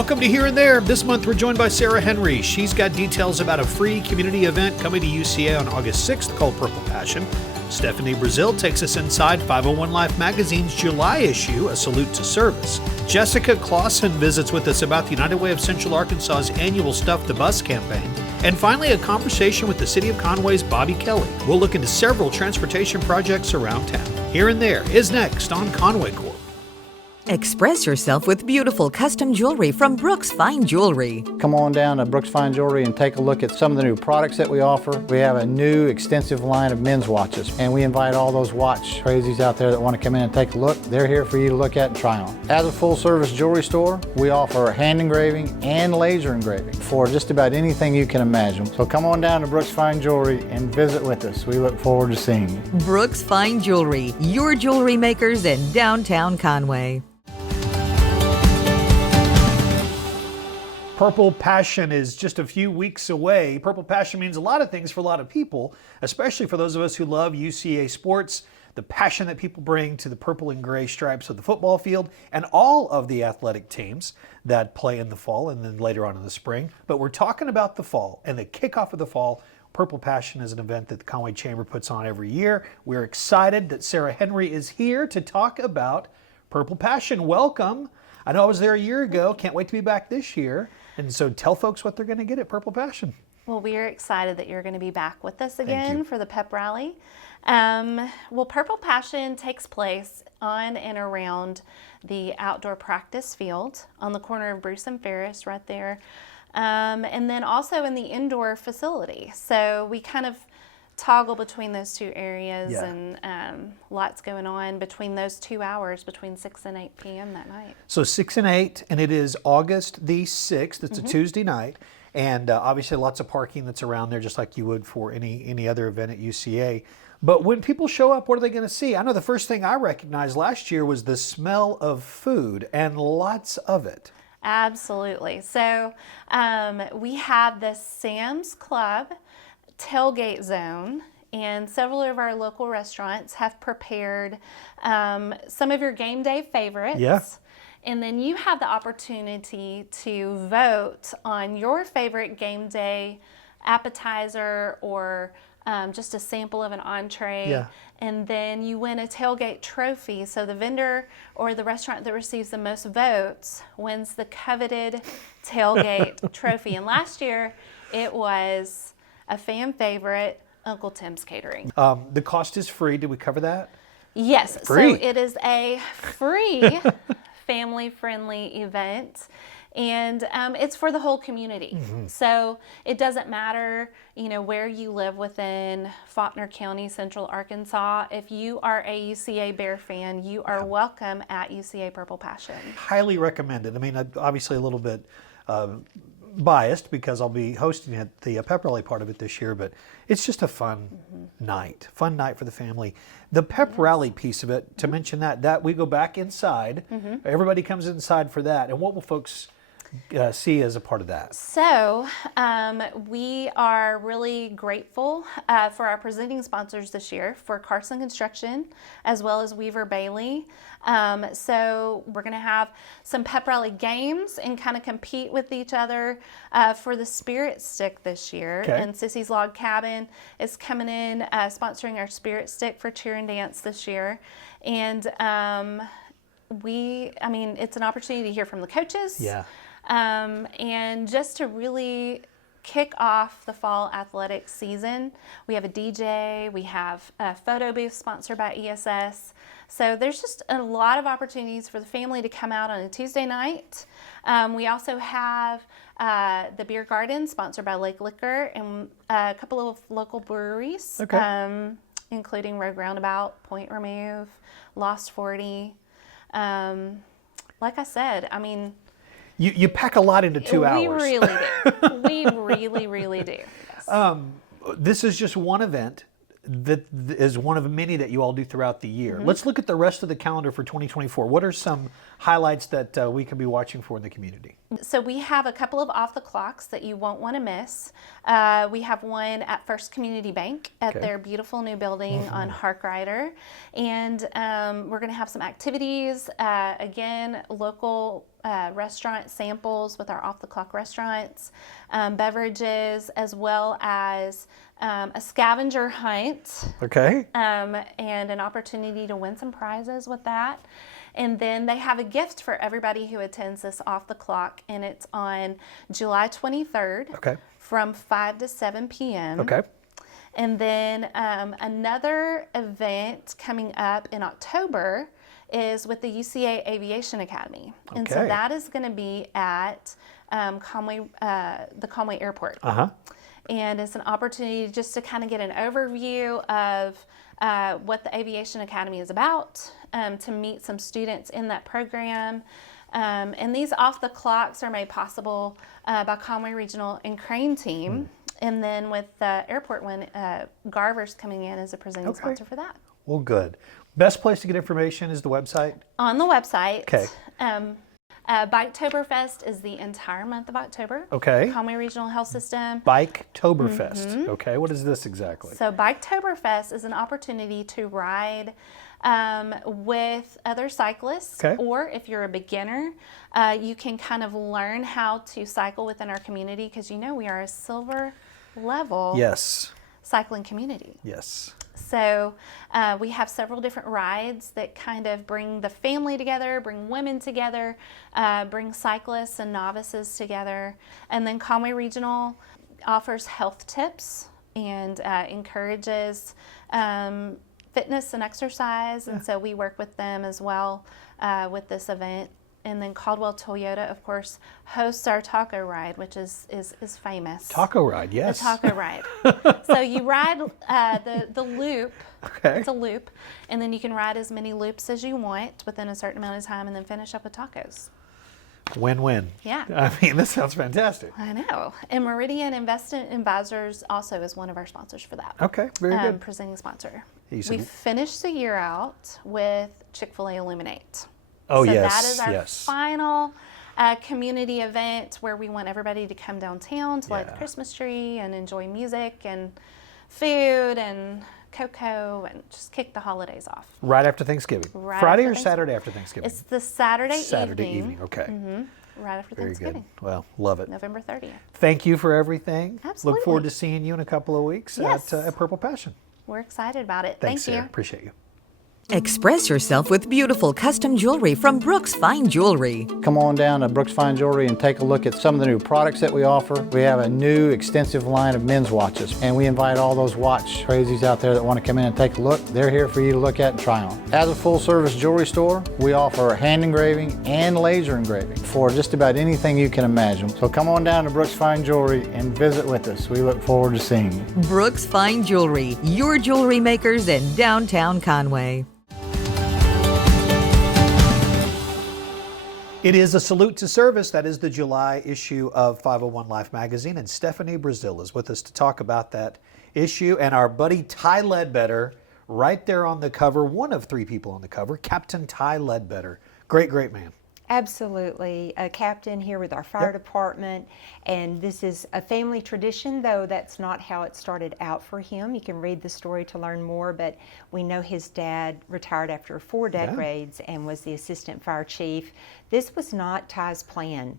Welcome to Here and There. This month we're joined by Sarah Henry. She's got details about a free community event coming to UCA on August 6th called Purple Passion. Stefanie Brazile takes us inside 501 Life magazine's July issue, A Salute to Service. Jessica Clawson visits with us about the United Way of Central Arkansas's annual Stuff the Bus campaign. And finally, a conversation with the City of Conway's Bobby Kelly. We'll look into several transportation projects around town. Here and There is next on Conway Corp. Express yourself with beautiful custom jewelry from Brooks Fine Jewelry. Come on down to Brooks Fine Jewelry and take a look at some of the new products that we offer. We have a new extensive line of men's watches, and we invite all those watch crazies out there that want to come in and take a look. They're here for you to look at and try on. As a full-service jewelry store, we offer hand engraving and laser engraving for just about anything you can imagine. So come on down to Brooks Fine Jewelry and visit with us. We look forward to seeing you. Brooks Fine Jewelry, your jewelry makers in downtown Conway. Purple Passion is just a few weeks away. Purple Passion means a lot of things for a lot of people, especially for those of us who love UCA sports, the passion that people bring to the purple and gray stripes of the football field and all of the athletic teams that play in the fall and then later on in the spring. But we're talking about the fall and the kickoff of the fall. Purple Passion is an event that the Conway Chamber puts on every year. We're excited that Sarah Henry is here to talk about Purple Passion. Welcome. I know I was there a year ago. Can't wait to be back this year. And so tell folks what they're going to get at Purple Passion. Well, we are excited that you're going to be back with us again for the pep rally. Well, Purple Passion takes place on and around the outdoor practice field on the corner of Bruce and Ferris right there. And then also in the indoor facility. So we kind of toggle between those two areas and lots going on between those 2 hours between 6 and 8 p.m. that night. So 6 and 8, and it is August the 6th. It's a Tuesday night, and obviously lots of parking that's around there just like you would for any other event at UCA. But when people show up, what are they going to see? I know the first thing I recognized last year was the smell of food, and lots of it. Absolutely. So we have the Sam's Club tailgate zone, and several of our local restaurants have prepared some of your game day favorites. Yeah. And then you have the opportunity to vote on your favorite game day appetizer or just a sample of an entree. Yeah. And then you win a tailgate trophy. So the vendor or the restaurant that receives the most votes wins the coveted tailgate trophy. And last year it was a fan favorite, Uncle Tim's Catering. The cost is free. Did we cover that? Yes. Free. So it is a free family-friendly event. And it's for the whole community. So it doesn't matter, where you live within Faulkner County, Central Arkansas. If you are a UCA Bear fan, you are welcome at UCA Purple Passion. Highly recommended. I mean, obviously a little bit biased because I'll be hosting it, the pep rally part of it this year, but it's just a fun night for the family. The pep rally piece of it, to mention that we go back inside. Everybody comes inside for that. And what will folks see as a part of that? So we are really grateful for our presenting sponsors this year, for Carson Construction as well as Weaver Bailey. So we're going to have some pep rally games and kind of compete with each other for the Spirit Stick this year. Okay. And Sissy's Log Cabin is coming in sponsoring our Spirit Stick for cheer and dance this year. And it's an opportunity to hear from the coaches. Yeah. And just to really kick off the fall athletic season, we have a DJ, we have a photo booth sponsored by ESS. So there's just a lot of opportunities for the family to come out on a Tuesday night. We also have the beer garden sponsored by Lake Liquor and a couple of local breweries, including Rogue Roundabout, Point Remove, Lost 40. Like I said, You pack a lot into 2 hours. We really do. We really, really do. Yes. This is just one event that is one of many that you all do throughout the year. Let's look at the rest of the calendar for 2024. What are some highlights that we can be watching for in the community? So we have a couple of off the clocks that you won't want to miss. We have one at First Community Bank at their beautiful new building on Harkrider. And we're going to have some activities, again, local restaurant samples with our off-the-clock restaurants, beverages, as well as a scavenger hunt. Okay. And an opportunity to win some prizes with that. And then they have a gift for everybody who attends this off the clock, and it's on July 23rd Okay. from 5 to 7 p.m. Okay. And then another event coming up in October is with the UCA Aviation Academy. And so Okay. that is going to be at Conway, the Conway Airport. And it's an opportunity just to kind of get an overview of what the Aviation Academy is about, to meet some students in that program. And these off the clocks are made possible by Conway Regional and Crane Team. And then with the airport one, Garver's coming in as a presenting sponsor for that. Well, good. Best place to get information is the website? On the website. Okay. Biketoberfest is the entire month of October. Okay. Conway Regional Health System. Biketoberfest. Okay. What is this exactly? So Biketoberfest is an opportunity to ride with other cyclists, Okay. or if you're a beginner, you can kind of learn how to cycle within our community, because we are a silver level Yes. cycling community. Yes. So we have several different rides that kind of bring the family together, bring women together, bring cyclists and novices together. And then Conway Regional offers health tips and encourages fitness and exercise. And so we work with them as well with this event. And then Caldwell Toyota, of course, hosts our taco ride, which is famous. Taco ride, yes. The taco ride. So you ride the loop. Okay. It's a loop. And then you can ride as many loops as you want within a certain amount of time, and then finish up with tacos. Win-win. Yeah. I mean, this sounds fantastic. I know. And Meridian Investment Advisors also is one of our sponsors for that. Okay, very good. Presenting sponsor. You said- We finished the year out with Chick-fil-A Illuminate. Oh, so yes, that is our yes. final community event where we want everybody to come downtown to light the Yeah. Christmas tree and enjoy music and food and cocoa and just kick the holidays off. Right after Thanksgiving. Right Friday after or Thanksgiving. Saturday after Thanksgiving? It's the Saturday evening. Okay. right after Very Thanksgiving, good. Well, love it. November 30th. Thank you for everything. Absolutely. Look forward to seeing you in a couple of weeks Yes. at Purple Passion. We're excited about it. Thanks, Thank Sarah. you. Appreciate you. Express yourself with beautiful custom jewelry from Brooks Fine Jewelry. Come on down to Brooks Fine Jewelry and take a look at some of the new products that we offer. We have a new extensive line of men's watches, and we invite all those watch crazies out there that want to come in and take a look. They're here for you to look at and try on. As a full-service jewelry store, we offer hand engraving and laser engraving for just about anything you can imagine. So come on down to Brooks Fine Jewelry and visit with us. We look forward to seeing you. Brooks Fine Jewelry, your jewelry makers in downtown Conway. It is a salute to service. That is the July issue of 501 Life magazine, and Stefanie Brazile is with us to talk about that issue. And our buddy Ty Ledbetter, right there on the cover, one of three people on the cover, Captain Ty Ledbetter. Great, great man. Absolutely. A captain here with our fire department, and this is a family tradition, though that's not how it started out for him. You can read the story to learn more, but we know his dad retired after 4 decades and was the assistant fire chief. This was not Ty's plan,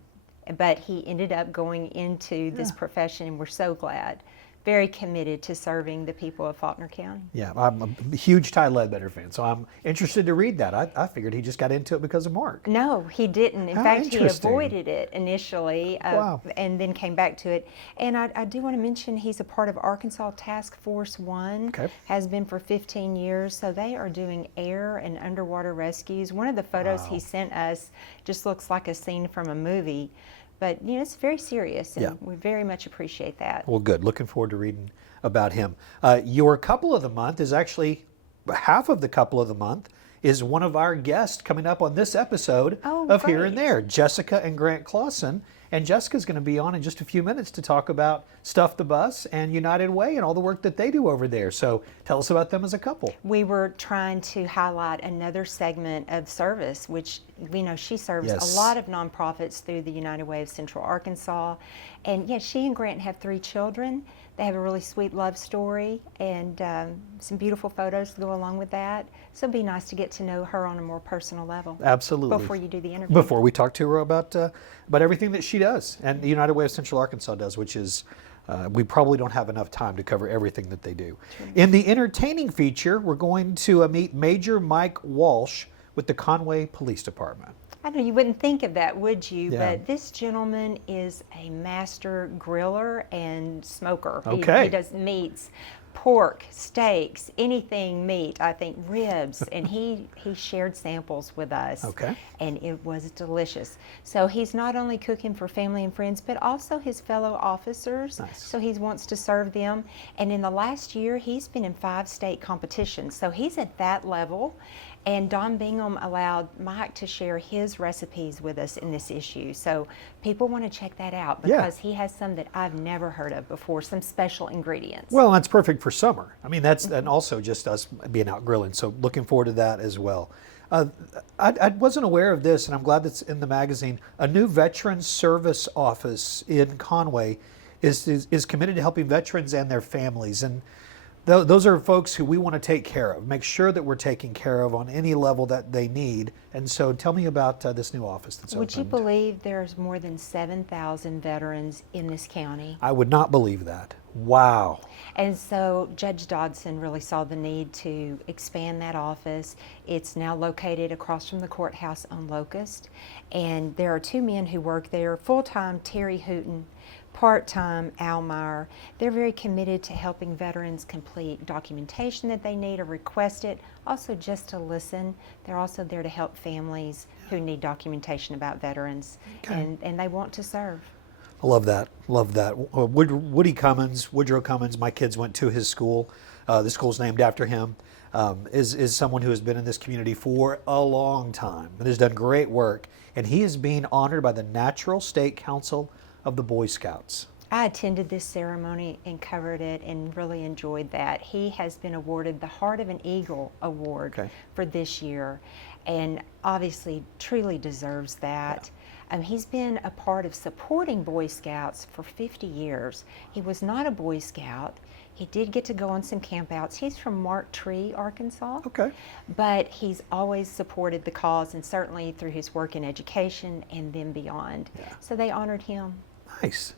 but he ended up going into this profession, and we're so glad. Very committed to serving the people of Faulkner County. Yeah, I'm a huge Ty Ledbetter fan, so I'm interested to read that. I figured he just got into it because of Mark. No, he didn't. In How fact, he interesting. avoided it initially and then came back to it. And I do want to mention he's a part of Arkansas Task Force 1, Okay. has been for 15 years. So they are doing air and underwater rescues. One of the photos he sent us just looks like a scene from a movie. But, you know, it's very serious, and we very much appreciate that. Well, good. Looking forward to reading about him. Your couple of the month is actually half of the couple of the month is one of our guests coming up on this episode of Here and great. There, Jessica and Grant Clawson. And Jessica's going to be on in just a few minutes to talk about Stuff the Bus and United Way and all the work that they do over there. So tell us about them as a couple. We were trying to highlight another segment of service, which we know she serves Yes. a lot of nonprofits through the United Way of Central Arkansas. And yes, she and Grant have 3 children. They have a really sweet love story and some beautiful photos to go along with that. So it'd be nice to get get to know her on a more personal level. Absolutely. Before you do the interview. Before we talk to her about everything that she does and the United Way of Central Arkansas does, which is we probably don't have enough time to cover everything that they do. In the entertaining feature, we're going to meet Major Mike Walsh with the Conway Police Department. I know you wouldn't think of that, would you? Yeah. But this gentleman is a master griller and smoker. Okay. He does meats, pork, steaks, anything meat, I think ribs, and he shared samples with us. Okay. And it was delicious. So he's not only cooking for family and friends, but also his fellow officers. Nice. So he wants to serve them. And in the last year, he's been in 5 state competitions. So he's at that level. And Don Bingham allowed Mike to share his recipes with us in this issue. So people want to check that out because he has some that I've never heard of before, some special ingredients. Well, that's perfect for summer. I mean, that's and also just us being out grilling. So looking forward to that as well. I wasn't aware of this, and I'm glad that's in the magazine. A new Veterans Service Office in Conway is committed to helping veterans and their families. And those are folks who we want to take care of, make sure that we're taking care of on any level that they need. And so tell me about this new office that's Would you opened. believe there's more than 7,000 veterans in this county? I would not believe that. Wow. And so Judge Dodson really saw the need to expand that office. It's now located across from the courthouse on Locust. And there are 2 men who work there, full-time Terry Hooten, part-time Al Meyer. They're very committed to helping veterans complete documentation that they need or request it, also just to listen. They're also there to help families who need documentation about veterans, and they want to serve. I love that. Love that. Woodrow Cummins, my kids went to his school. The school's named after him. Is someone who has been in this community for a long time and has done great work. And he is being honored by the Natural State Council of the Boy Scouts. I attended this ceremony and covered it and really enjoyed that. He has been awarded the Heart of an Eagle Award for this year, and obviously truly deserves that. He's been a part of supporting Boy Scouts for 50 years. He was not a Boy Scout. He did get to go on some campouts. He's from Mark Tree, Arkansas. Okay. But he's always supported the cause, and certainly through his work in education and then beyond. So they honored him. Nice.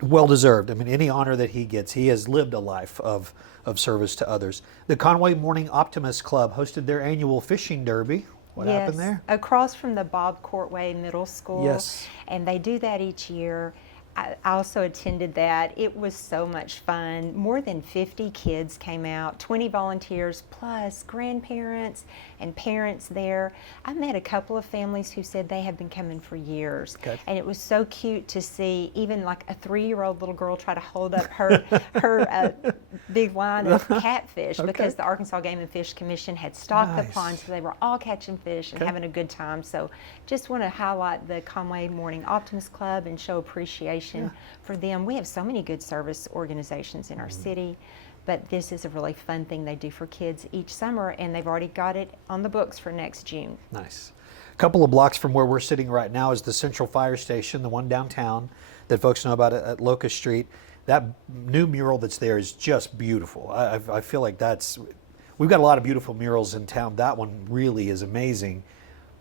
Well deserved. I mean, any honor that he gets, he has lived a life of service to others. The Conway Morning Optimist Club hosted their annual fishing derby. What happened there? Across from the Bob Courtway Middle School. Yes. And they do that each year. I also attended that. It was so much fun. More than 50 kids came out, 20 volunteers, plus grandparents and parents there. I met a couple of families who said they have been coming for years. And it was so cute to see even like a 3-year-old little girl try to hold up her big line of catfish because the Arkansas Game and Fish Commission had stocked the pond, so they were all catching fish and having a good time. So just want to highlight the Conway Morning Optimist Club and show appreciation for them. We have so many good service organizations in our city, but this is a really fun thing they do for kids each summer, and they've already got it on the books for next June. Nice. A couple of blocks from where we're sitting right now is the Central Fire Station, the one downtown that folks know about at Locust Street. That new mural that's there is just beautiful. I feel like we've got a lot of beautiful murals in town. That one really is amazing,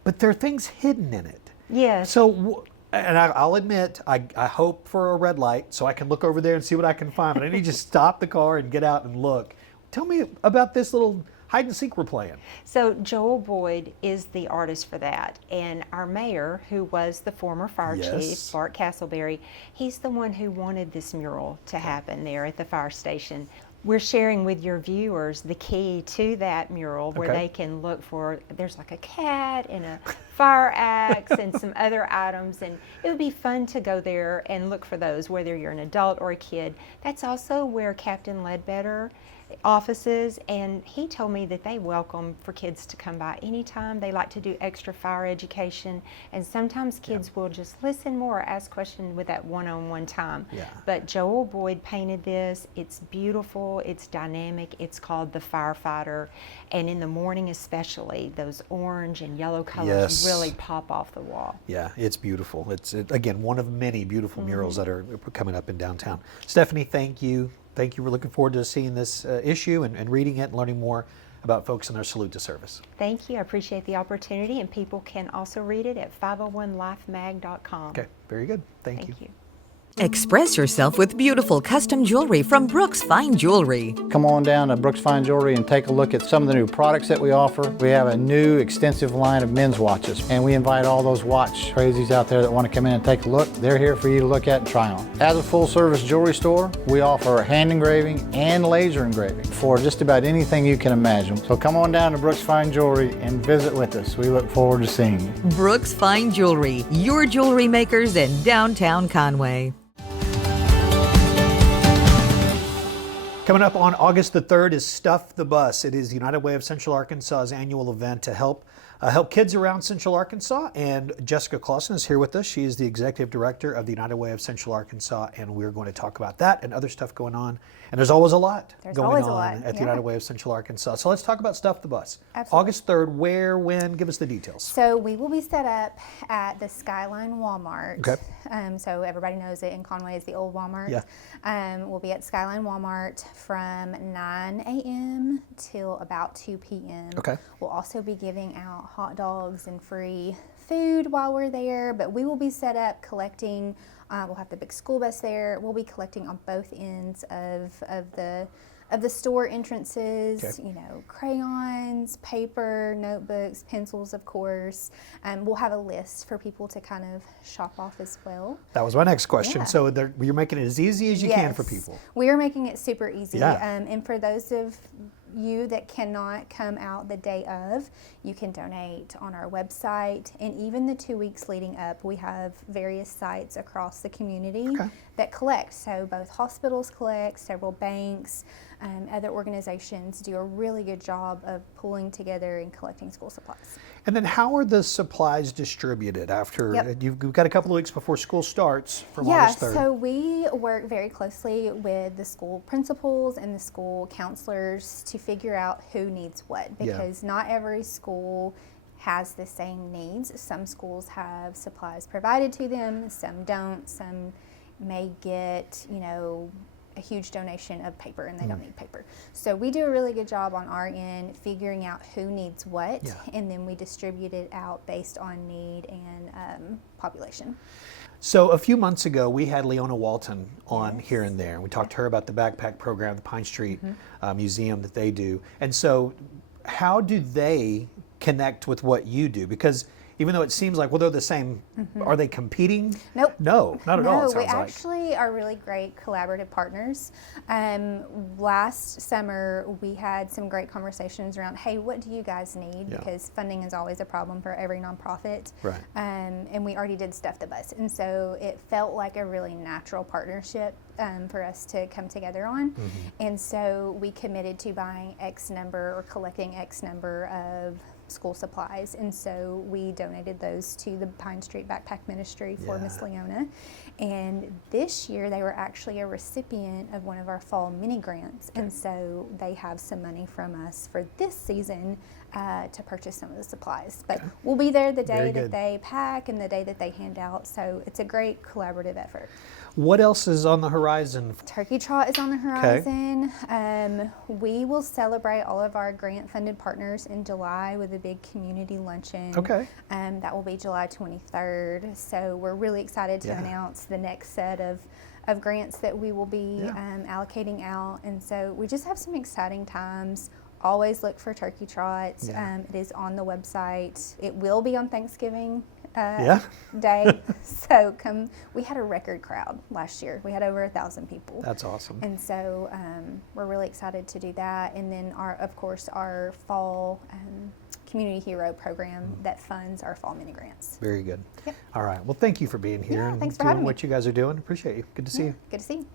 but there are things hidden in it. Yes. So, and I'll admit, I hope for a red light so I can look over there and see what I can find, but I need to stop the car and get out and look. Tell me about this little hide and seek we're playing. So Joel Boyd is the artist for that, and our mayor, who was the former fire chief, Bart Castleberry, he's the one who wanted this mural to happen there at the fire station. We're sharing with your viewers the key to that mural where they can look for, there's like a cat and a fire axe and some other items, and it would be fun to go there and look for those, whether you're an adult or a kid. That's also where Captain Ledbetter offices, and he told me that they welcome for kids to come by anytime. They like to do extra fire education, and sometimes kids will just listen more, ask questions with that one-on-one time. But Joel Boyd painted this. It's beautiful, it's dynamic, it's called The Firefighter, and in the morning especially, those orange and yellow colors really pop off the wall. Yeah, it's beautiful. It's again, one of many beautiful murals that are coming up in downtown. Stephanie, thank you. Thank you. We're looking forward to seeing this issue and reading it and learning more about folks and their salute to service. Thank you. I appreciate the opportunity, and people can also read it at 501lifemag.com. Okay, very good. Thank you. Thank you. Express yourself with beautiful custom jewelry from Brooks Fine Jewelry. Come on down to Brooks Fine Jewelry and take a look at some of the new products that we offer. We have a new extensive line of men's watches, and we invite all those watch crazies out there that want to come in and take a look. They're here for you to look at and try on. As a full-service jewelry store, we offer hand engraving and laser engraving for just about anything you can imagine. So come on down to Brooks Fine Jewelry and visit with us. We look forward to seeing you. Brooks Fine Jewelry, your jewelry makers in downtown Conway. Coming up on August the 3rd is Stuff the Bus. It is the United Way of Central Arkansas's annual event to help kids around Central Arkansas. And Jessica Clawson is here with us. She is the Executive Director of the United Way of Central Arkansas, and we're going to talk about that and other stuff going on. And there's always a lot going on at the United Way of Central Arkansas. So let's talk about Stuff the Bus. Absolutely. August 3rd, where, when? Give us the details. So we will be set up at the Skyline Walmart. Okay. So everybody knows it in Conway is the old Walmart. Yeah. We'll be at Skyline Walmart from 9 a.m. till about 2 p.m. Okay. We'll also be giving out hot dogs and free food while we're there, but we will be set up collecting. We'll have the big school bus there. We'll be collecting on both ends of the store entrances. Okay. You know, crayons, paper, notebooks, pencils, of course. We'll have a list for people to kind of shop off as well. That was my next question. Yeah. So you're making it as easy as you can for Yes. people. We are making it super easy. Yeah. And for those of you that cannot come out the day of, you can donate on our website. And even the 2 weeks leading up, we have various sites across the community that collect. So both hospitals collect, several banks, other organizations do a really good job of pulling together and collecting school supplies. And then how are the supplies distributed after? Yep. You've got a couple of weeks before school starts from August 3rd. So we work very closely with the school principals and the school counselors to figure out who needs what, because not every school has the same needs. Some schools have supplies provided to them, some don't. Some may get, a huge donation of paper and they don't need paper. So we do a really good job on our end figuring out who needs what, and then we distribute it out based on need and population. So a few months ago, we had Leona Walton on Here and There. We talked to her about the backpack program, the Pine Street Museum that they do. And so how do they connect with what you do? Because even though it seems like, well, they're the same, are they competing? Nope. No, not at all, it sounds we like. actually are really great collaborative partners. Last summer, we had some great conversations around, hey, what do you guys need? Because funding is always a problem for every nonprofit. Right. And we already did Stuff the Bus. And so it felt like a really natural partnership for us to come together on. And so we committed to buying X number or collecting X number of school supplies, and so we donated those to the Pine Street Backpack Ministry for Miss Leona. And this year they were actually a recipient of one of our fall mini grants, and so they have some money from us for this season to purchase some of the supplies. But we'll be there the day that they pack and the day that they hand out, so it's a great collaborative effort. What else is on the horizon? Turkey Trot is on the horizon. We will celebrate all of our grant-funded partners in July with a big community luncheon. That will be July 23rd. So we're really excited to announce the next set of grants that we will be allocating out. And so we just have some exciting times. Always look for Turkey Trot. It is on the website. It will be on Thanksgiving Day. So come. We had a record crowd last year. We had over 1,000 people. That's awesome. And so we're really excited to do that. And then of course our fall Community Hero program that funds our fall mini grants. Very good. All right. Well, thank you for being here and thanks for doing having me. what you guys are doing. Appreciate you. Good to see you. Good to see you.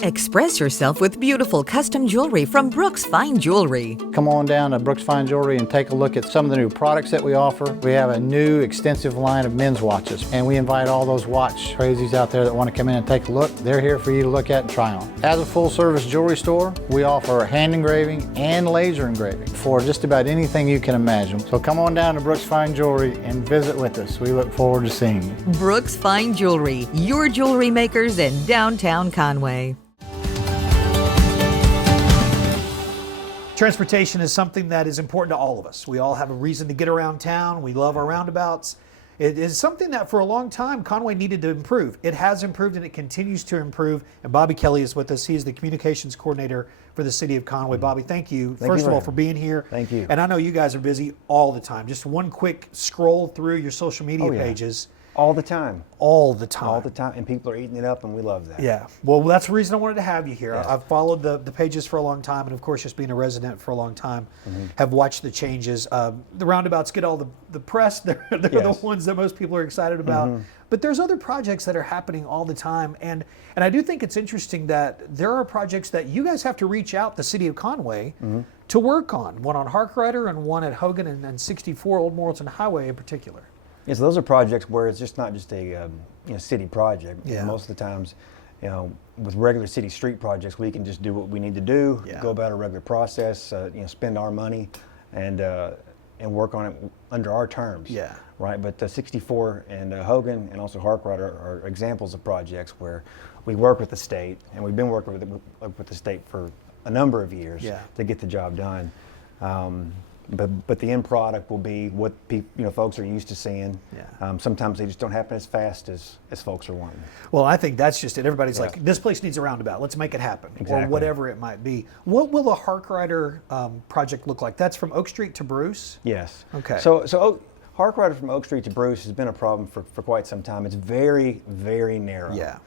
Express yourself with beautiful custom jewelry from Brooks Fine Jewelry. Come on down to Brooks Fine Jewelry and take a look at some of the new products that we offer. We have a new extensive line of men's watches, and we invite all those watch crazies out there that want to come in and take a look. They're here for you to look at and try on. As a full-service jewelry store, we offer hand engraving and laser engraving for just about anything you can imagine. So come on down to Brooks Fine Jewelry and visit with us. We look forward to seeing you. Brooks Fine Jewelry, your jewelry makers in downtown Conway. Transportation is something that is important to all of us. We all have a reason to get around town. We love our roundabouts. It is something that for a long time Conway needed to improve. It has improved and it continues to improve. And Bobby Kelly is with us. He is the communications coordinator for the City of Conway. Bobby, thank you, first of all, for being here. Thank you. And I know you guys are busy all the time. Just one quick scroll through your social media pages. All the time. All the time. All the time. And people are eating it up, and we love that. Yeah. Well, that's the reason I wanted to have you here. Yes. I've followed the pages for a long time, and of course, just being a resident for a long time, have watched the changes. The roundabouts get all the press. They're the ones that most people are excited about. But there's other projects that are happening all the time, and I do think it's interesting that there are projects that you guys have to reach out the City of Conway to work on. One on Harkrider and one at Hogan and 64 Old Morrilton Highway in particular. Yes, those are projects where it's just not just a city project. Yeah. Most of the times, with regular city street projects, we can just do what we need to do, go about a regular process, spend our money, and work on it under our terms. Yeah. Right. But 64 and Hogan and also Harkrider are examples of projects where we work with the state, and we've been working with the state for a number of years to get the job done. But the end product will be what folks are used to seeing. Yeah. Sometimes they just don't happen as fast as folks are wanting. Well, I think that's just it. Everybody's like, this place needs a roundabout. Let's make it happen, or whatever it might be. What will the Harkrider project look like? That's from Oak Street to Bruce? Yes. Okay. So Harkrider from Oak Street to Bruce has been a problem for quite some time. It's very, very narrow. Yeah.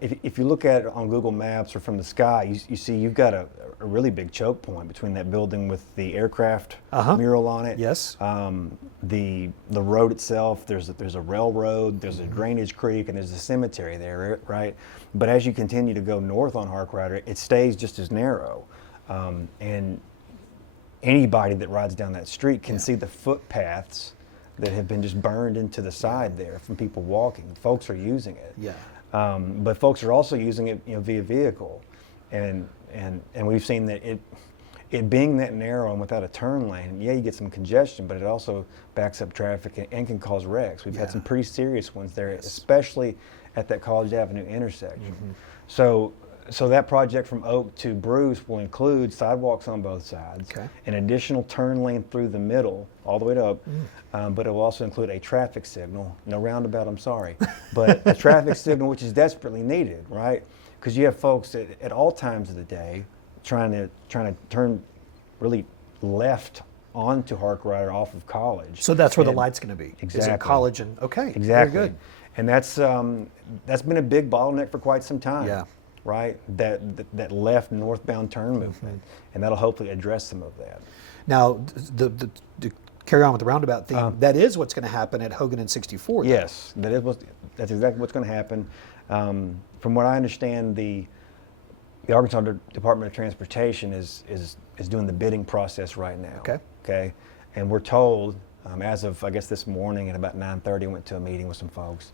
If you look at it on Google Maps or from the sky, you see you've got a really big choke point between that building with the aircraft mural on it. Yes. The road itself, there's a railroad, there's a drainage creek, and there's a cemetery there, right? But as you continue to go north on Harkrider, it stays just as narrow. And anybody that rides down that street can see the footpaths that have been just burned into the side there from people walking. Folks are using it. Yeah. But folks are also using it, via vehicle, and we've seen that it being that narrow and without a turn lane, you get some congestion, but it also backs up traffic and can cause wrecks. We've had some pretty serious ones there, especially at that College Avenue intersection. So that project from Oak to Bruce will include sidewalks on both sides, an additional turn lane through the middle, all the way up, but it will also include a traffic signal, no roundabout, I'm sorry, but a traffic signal which is desperately needed, right? Because you have folks at all times of the day trying to turn really left onto Harkrider off of College. So that's where the light's going to be. Exactly. Is it College and Exactly. Very good. And that's been a big bottleneck for quite some time. Yeah. Right, that left northbound turn movement, and that'll hopefully address some of that. Now, the carry on with the roundabout theme, that is what's going to happen at Hogan and 64. Yes, that's exactly what's going to happen. From what I understand, the Arkansas Department of Transportation is doing the bidding process right now. Okay, and we're told, as of I guess this morning at about 9:30, I went to a meeting with some folks.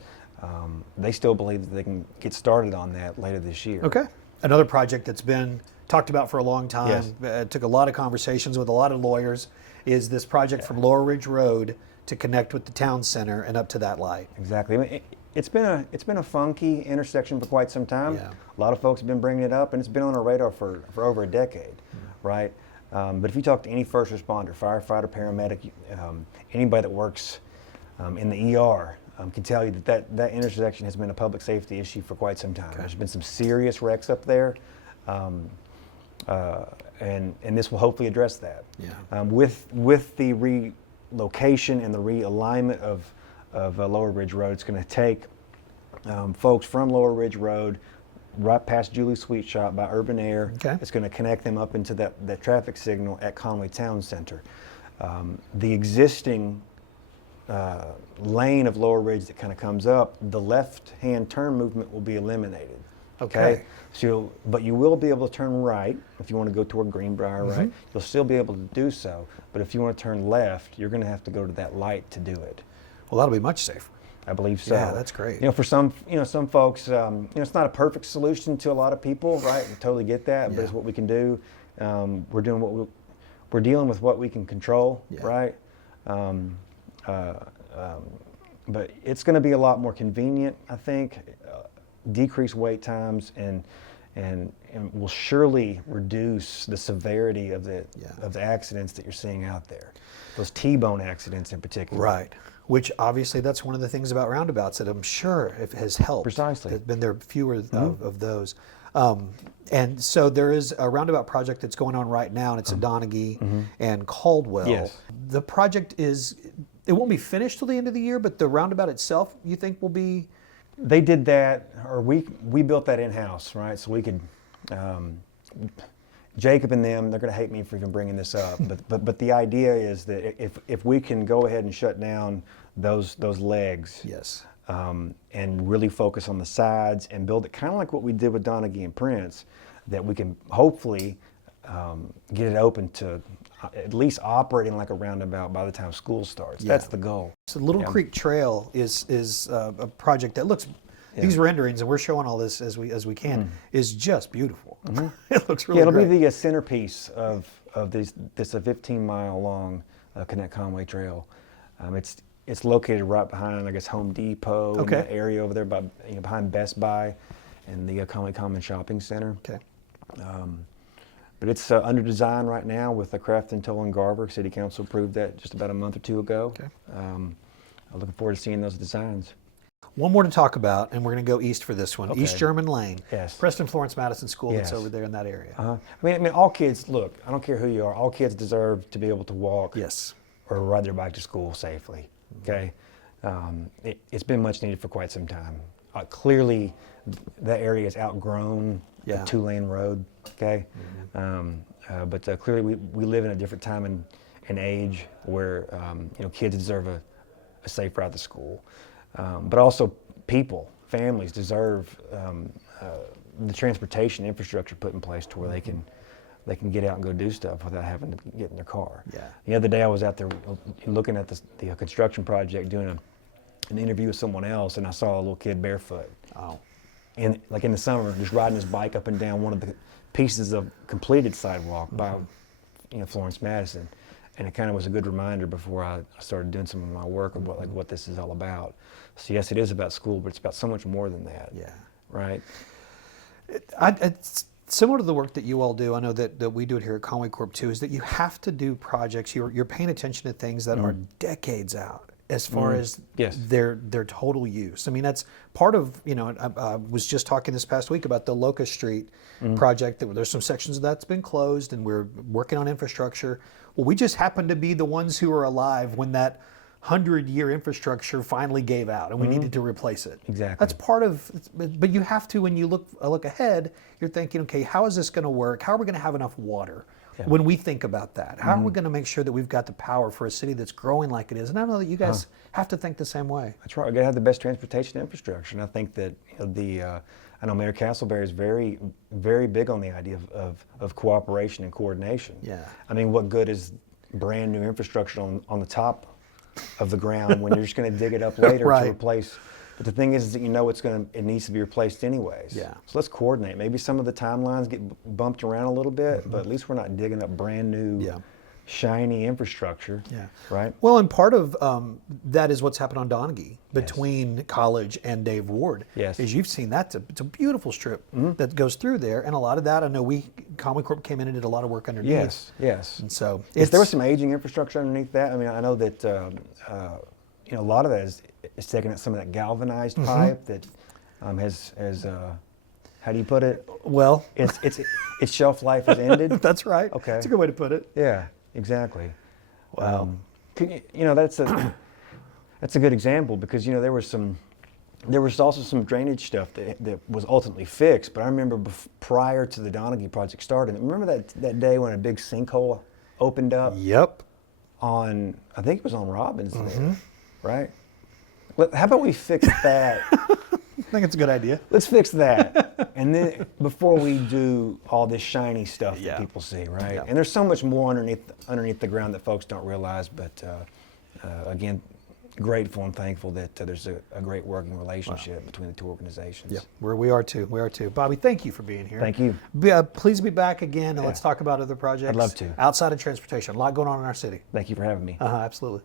They still believe that they can get started on that later this year. Okay. Another project that's been talked about for a long time, took a lot of conversations with a lot of lawyers, is this project from Lower Ridge Road to connect with the town center and up to that light. Exactly. I mean, it's been a funky intersection for quite some time. Yeah. A lot of folks have been bringing it up, and it's been on our radar for over a decade, right? But if you talk to any first responder, firefighter, paramedic, anybody that works in the ER, can tell you that intersection has been a public safety issue for quite some time. There's been some serious wrecks up there, and this will hopefully address that. Yeah. With the relocation and the realignment of Lower Ridge Road, it's going to take folks from Lower Ridge Road right past Julie's Sweet Shop by Urban Air. It's going to connect them up into that traffic signal at Conway Town Center. The existing lane of Lower Ridge that kind of comes up, the left-hand turn movement will be eliminated. Okay. So, but you will be able to turn right if you want to go toward Greenbrier, right? You'll still be able to do so. But if you want to turn left, you're going to have to go to that light to do it. Well, that'll be much safer. I believe so. Yeah, that's great. For some folks, it's not a perfect solution to a lot of people, right? We totally get that, but it's what we can do. We're dealing with what we can control, right? But it's going to be a lot more convenient, I think, decrease wait times, and and will surely reduce the severity of the accidents that you're seeing out there. Those T-bone accidents in particular. Right. Which obviously that's one of the things about roundabouts that I'm sure it has helped. Precisely. There's been there fewer of those. And so there is a roundabout project that's going on right now, and it's in Donaghy and Caldwell. Yes. The project it won't be finished till the end of the year, but the roundabout itself, you think will be? They did that, or we built that in-house, right? So we could, Jacob and them, they're going to hate me for even bringing this up, but the idea is that if we can go ahead and shut down those legs, Yes. and really focus on the sides and build it kind of like what we did with Donaghy and Prince, that we can hopefully get it open to at least operating like a roundabout by the time school starts. Yeah. That's the goal. So Little Creek Trail is a project that looks. These renderings, and we're showing all this as we can, is just beautiful. It looks really It'll great. be the centerpiece of this 15-mile long Connect Conway Trail. It's located right behind, I guess, Home Depot, in that area over there behind Best Buy and the Conway Common Shopping Center. Okay. But it's under design right now with the Crafton, Toll and Garver. City Council approved that just about a month or two ago. Okay. I'm looking forward to seeing those designs. One more to talk about, and we're going to go east for this one. Okay. East German Lane. Yes. Preston Florence Madison School that's Yes. over there in that area. I mean, all kids, look, I don't care who you are, all kids deserve to be able to walk Yes. or ride their bike to school safely, okay? It's been much needed for quite some time. Clearly, that area has outgrown the two-lane road, okay? But clearly, we live in a different time and age where kids deserve a safe route to school. But also people, families deserve the transportation infrastructure put in place to where they can get out and go do stuff without having to get in their car. Yeah. The other day I was out there looking at the construction project, doing an interview with someone else, and I saw a little kid barefoot. Oh. In the summer, just riding his bike up and down one of the pieces of completed sidewalk by Florence Madison. And it kind of was a good reminder before I started doing some of my work of what this is all about. So yes, it is about school, but it's about so much more than that. Yeah. Right? It's similar to the work that you all do. I know that we do it here at Conway Corp too, is that you have to do projects. You're paying attention to things that are decades out as far as their total use. I mean, that's part of, I was just talking this past week about the Locust Street project. There's some sections of that's been closed, and we're working on infrastructure. Well, we just happen to be the ones who are alive when that 100-year infrastructure finally gave out, and we needed to replace it. Exactly. That's part of, but you have to, when you look ahead, you're thinking, okay, how is this going to work? How are we going to have enough water? When we think about that, how are we going to make sure that we've got the power for a city that's growing like it is? And I know that you guys have to think the same way. That's right. We've got to have the best transportation infrastructure. And I think that I know Mayor Castleberry is very, very big on the idea of cooperation and coordination. Yeah. I mean, what good is brand new infrastructure on the top of the ground when you're just going to dig it up later to replace? But the thing is that it needs to be replaced anyways. Yeah. So let's coordinate. Maybe some of the timelines get bumped around a little bit, but at least we're not digging up brand new, shiny infrastructure. Yeah. Right? Well, and part of that is what's happened on Donaghy between College and Dave Ward. Yes. As you've seen, it's a beautiful strip that goes through there, and a lot of that, I know Conway Corp came in and did a lot of work underneath. Yes, yes. And so if there was some aging infrastructure underneath that, I mean, I know that a lot of that is taking out some of that galvanized pipe that has how do you put it? Well, its shelf life has ended. That's right. Okay, that's a good way to put it. Yeah, exactly. Wow. That's a good example because there was also some drainage stuff that was ultimately fixed. But I remember prior to the Donaghy project starting, remember that day when a big sinkhole opened up? Yep. I think it was on Robbins there, right? How about we fix that? I think it's a good idea. Let's fix that. And then before we do all this shiny stuff that people see, right? Yeah. And there's so much more underneath the ground that folks don't realize. But again, grateful and thankful that there's a great working relationship between the two organizations. Yeah, we are too. Bobby, thank you for being here. Thank you. Please be back again, and let's talk about other projects. I'd love to. Outside of transportation, a lot going on in our city. Thank you for having me. Absolutely.